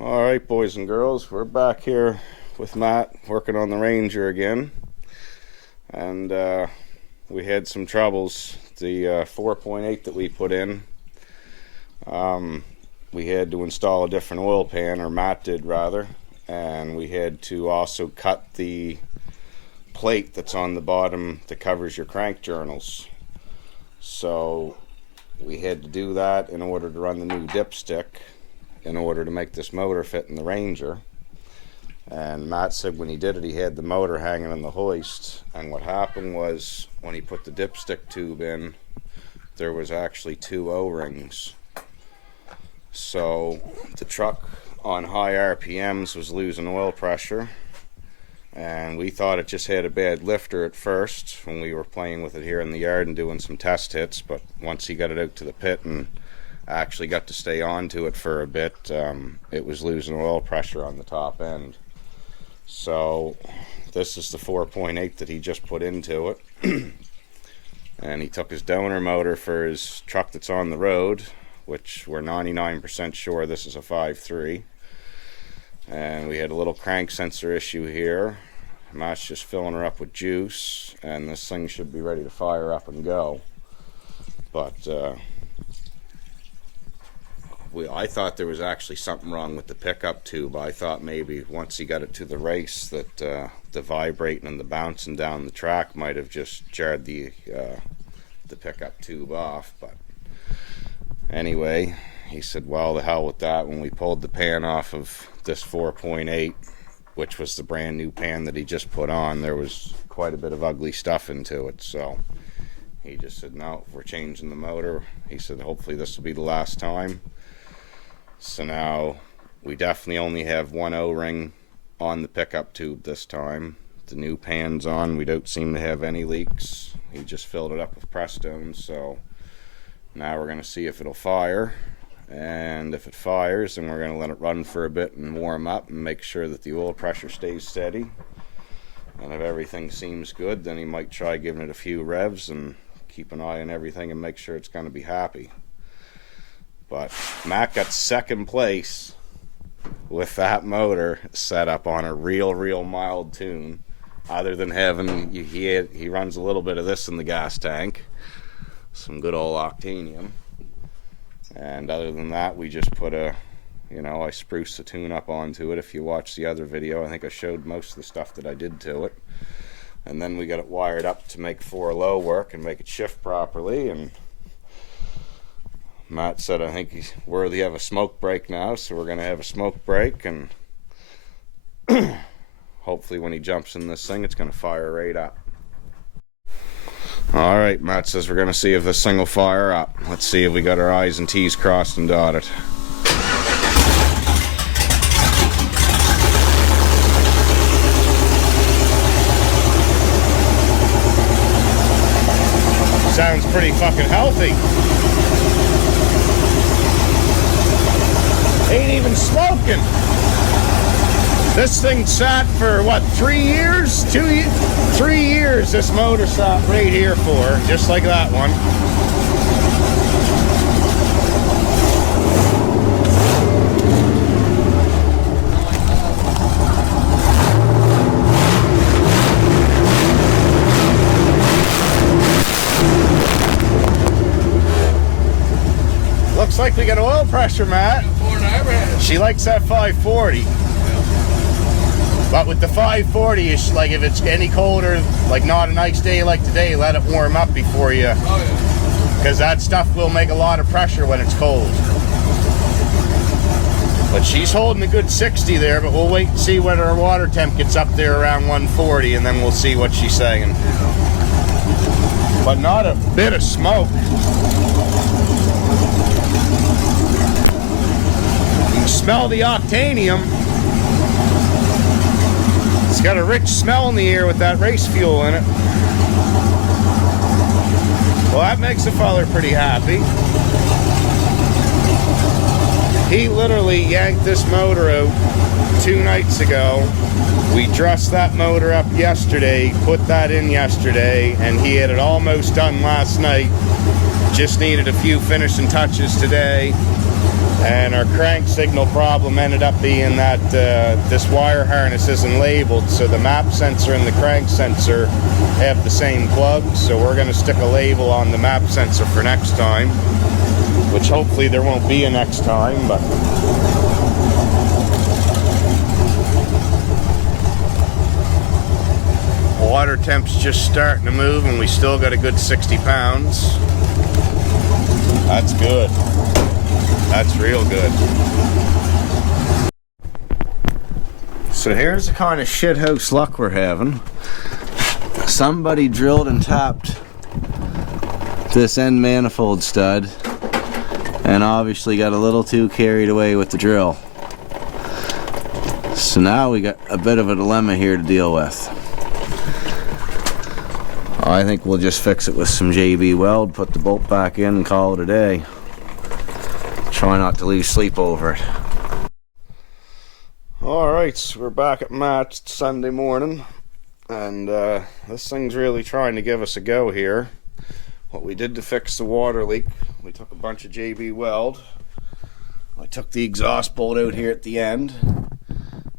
Alright, boys and girls, we're back here with Matt working on the Ranger again, and we had some troubles. The 4.8 that we put in, we had to install a different oil pan, or Matt did rather, and we had to also cut the plate that's on the bottom that covers your crank journals. So we had to do that in order to run the new dipstick, in order to make this motor fit in the Ranger. And Matt said when he did it, he had the motor hanging on the hoist, and what happened was when he put the dipstick tube in, there was actually two O-rings. So the truck on high RPMs was losing oil pressure, and we thought it just had a bad lifter at first when we were playing with it here in the yard and doing some test hits, but once he got it out to the pit and actually got to stay on to it for a bit, it was losing oil pressure on the top end. So this is the 4.8 that he just put into it. And he took his donor motor for his truck that's on the road, which we're 99% sure this is a 5.3. And we had a little crank sensor issue here. Matt's just filling her up with juice, and this thing should be ready to fire up and go. But I thought there was actually something wrong with the pickup tube. I thought maybe once he got it to the race that the vibrating and the bouncing down the track might have just jarred the pickup tube off. But anyway, he said, well, the hell with that. When we pulled the pan off of this 4.8, which was the brand new pan that he just put on, there was quite a bit of ugly stuff into it. So he just said, no, we're changing the motor. He said, hopefully this will be the last time. So now we definitely only have one O-ring on the pickup tube this time. The new pan's on. We don't seem to have any leaks. He just filled it up with Prestone. So now we're going to see if it'll fire. And if it fires, then we're going to let it run for a bit and warm up and make sure that the oil pressure stays steady. And if everything seems good, then he might try giving it a few revs and keep an eye on everything and make sure it's going to be happy. But Matt got second place with that motor set up on a real mild tune. Other than having, he runs a little bit of this in the gas tank, some good old octanium. And other than that, we just put I spruced the tune up onto it. If you watch the other video, I think I showed most of the stuff that I did to it. And then we got it wired up to make 4 low work and make it shift properly. And Matt said, I think he's worthy of a smoke break now, so we're going to have a smoke break, and hopefully when he jumps in this thing, it's going to fire right up. Alright, Matt says we're going to see if this thing will fire up. Let's see if we got our I's and T's crossed and dotted. Sounds pretty fucking healthy. Ain't even smoking. This thing sat for what, 3 years? 3 years this motor sat right here for, just like that one. Looks like we got oil pressure, Matt. She likes that 540. But with the 540, it's like if it's any colder, like not a nice day like today, let it warm up before you. Because that stuff will make a lot of pressure when it's cold. But she's holding a good 60 there, but we'll wait and see when our water temp gets up there around 140, and then we'll see what she's saying. But not a bit of smoke. Smell the octanium. It's got a rich smell in the air with that race fuel in it. Well, that makes the feller pretty happy. He literally yanked this motor out 2 nights ago. We dressed that motor up yesterday, put that in yesterday, and he had it almost done last night. Just needed a few finishing touches today. And our crank signal problem ended up being that this wire harness isn't labeled, so the map sensor and the crank sensor have the same plug. So we're going to stick a label on the map sensor for next time, which hopefully there won't be a next time, but water temp's just starting to move and we still got a good 60 pounds. That's good. That's real good. So here's the kind of shithouse luck we're having. Somebody drilled and tapped this end manifold stud and obviously got a little too carried away with the drill. So now we got a bit of a dilemma here to deal with. I think we'll just fix it with some JB Weld, put the bolt back in and call it a day. Try not to lose sleep over it. Alright, so we're back at Matt's Sunday morning, and this thing's really trying to give us a go here. What we did to fix the water leak, we took a bunch of JB Weld. I took the exhaust bolt out here at the end.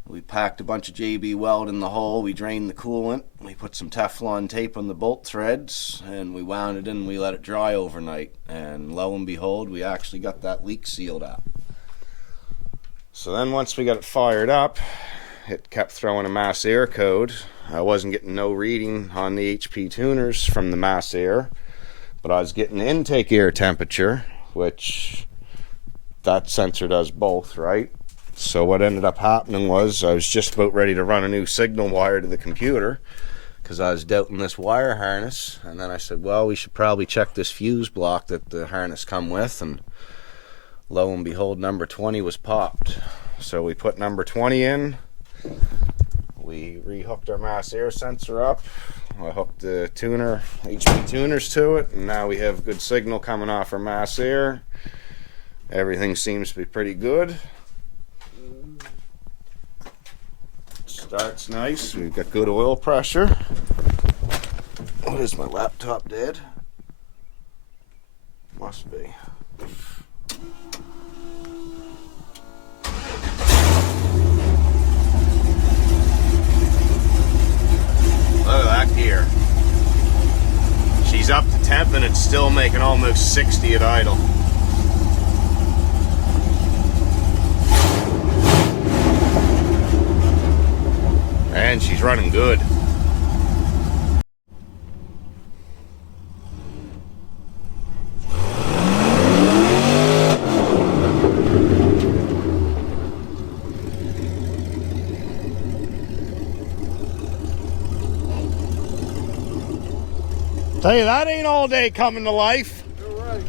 We packed a bunch of JB Weld in the hole, we drained the coolant, we put some Teflon tape on the bolt threads, and we wound it in and we let it dry overnight. And lo and behold, we actually got that leak sealed up. So then once we got it fired up, it kept throwing a mass air code. I wasn't getting no reading on the HP tuners from the mass air, but I was getting intake air temperature, which that sensor does both, right? So what ended up happening was I was just about ready to run a new signal wire to the computer because I was doubting this wire harness, and then I said, well, we should probably check this fuse block that the harness come with, and lo and behold, number 20 was popped. So we put number 20 in, we rehooked our mass air sensor up, I hooked the tuner, HP tuners to it, and now we have good signal coming off our mass air. Everything seems to be pretty good. Starts nice. We've got good oil pressure. What is my laptop dead? Must be. Look at that gear. She's up to temp and it's still making almost 60 at idle. And she's running good. Tell you, that ain't all day coming to life. You're right.